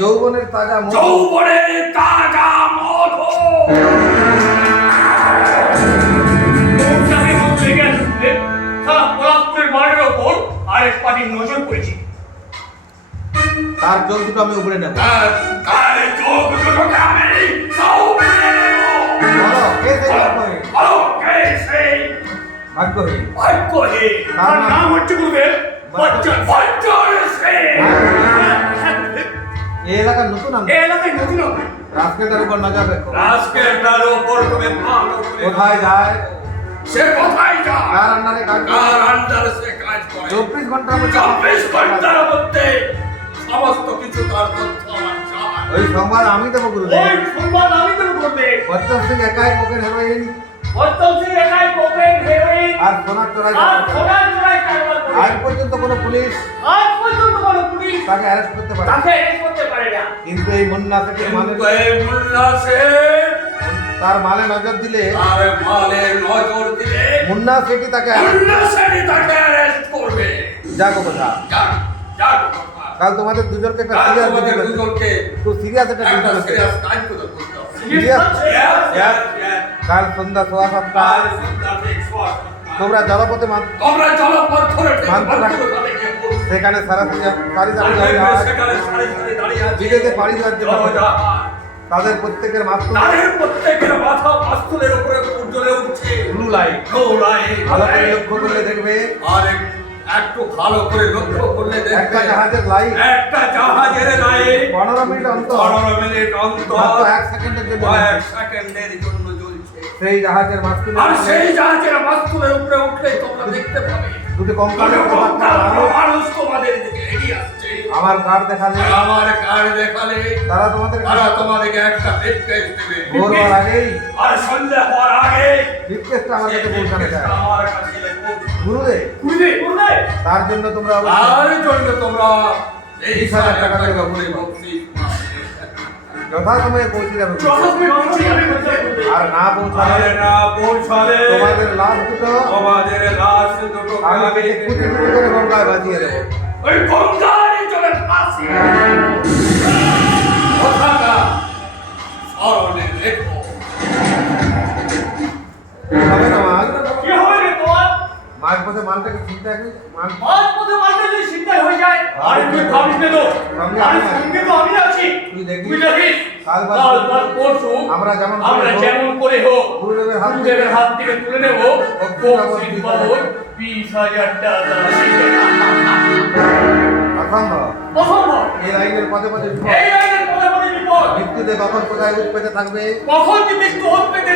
যৌবনের তাজা মধু। যৌবনের তাজা মধু। আরেক পার্টির নজর পড়েছি। তার চোখ দুটো আমি উপরে নেব। তার চোখ দুটোকে আমি উপরে নেব। বলো কে সেই ভাগ্যহীন? বলো কে সেই ভাগ্যহীন? ভাগ্যহীন? তার নাম হচ্ছে গুরুদেব বচ্চন। বচ্চন সেন। এই এলাকার নতুন আমি। এই এলাকায় নতুন আমি। রাজকেটার উপর নজর রেখো। রাজকেটার উপর তুমি ভালো করে কোথায় যায়? সে কোথায় যায়? কার আন্ডারে কাজ করে? কার আন্ডারে সে কাজ করে? 24 ঘন্টার মধ্যে 24 ঘন্টার মধ্যে সমস্ত কিছু তার তথ্য আমার চাই। ওই সংবাদ আমি দেবো গুরুদেব। ওই সংবাদ আমি দেবো গুরুদেব। বচ্চন সিং একাই কোকেন হেরোইন বচ্চন সিং একাই কোকেন হেরোইন আর সোনার চোরাই কারবার করে। আজ পর্যন্ত কোনো পুলিশ তাকে অ্যারেস্ট করতে পারে না। কিন্তু এই মুন্না থেকে তার মালে নজর দিলে মুন্না সেটি তাকে অ্যারেস্ট করবে। যাকো কথা। কাল তোমাদের দুজনকে একটা সিরিয়াস খুব সিরিয়াস একটা ডিউটি করতে কাল সন্ধ্যা 7:15 তোমরা জলপথে সেখানে বিলেতে পাড়ি দেওয়ার জন্য তাদের প্রত্যেকের মাস্তুলের উপরে জ্বলে উঠছে ব্লু লাইট। ভালো করে লক্ষ্য করলে দেখবে আর একটু ভালো করে লক্ষ্য করলে দেখবে একটা জাহাজের লাইট 15 মিনিট অন্তর মাত্র 1 সেকেন্ডের জন্য জ্বলছে। সেই জাহাজের মাস্তুলের উপরে উঠলে তোমরা দেখতে পাবে দুটো কোম্পানি মানুষ তোমাদের দিকে এগিয়ে আসছে। আমার কার্ড দেখালে তারা তোমাদেরকে একটা ব্রিফকেস দেবে। ভোর হওয়ার আগেই আর সন্ধ্যা হওয়ার আগে ব্রিফকেসটা আমার কাছে পৌঁছানো যায়। আমার কাছে গুরুদেব তার জন্য তোমরা এই 20,000 টাকা করে বকশিশ যথাসময়ে পৌঁছে যাবে। আর না পৌঁছালে তোমাদের লাশ দুটো আমি পেটে কুচি কুচি করে গঙ্গায় বাজিয়ে দেবো। ওই গঙ্গায় চলে ফাঁসি কথাটা স্মরণে রেখো। হবে না মাল? কি হবে রে তোমার? মাঝ পথে মালটাকে চিন্তা করি মাল মাঝপথে মালটা যদি চিন্তায় হয়ে যায় আরে তুই ভাবিস না তো আরে সঙ্গে তো আমি আছি। তুই দেখিস কাল বাদ পরশু আমরা যেমন করে হোক গুরুদেবের হাত থেকে তুলে নেব বকশিশ বাবদ 20,000 টাকা। অসম্ভব। এই লাইনের পদে পদে এই লাইনের পদে পদে বিপদ। মৃত্যুতে কখন কোথায় উৎপেতে থাকবে কখন যে মৃত্যু উৎপেতে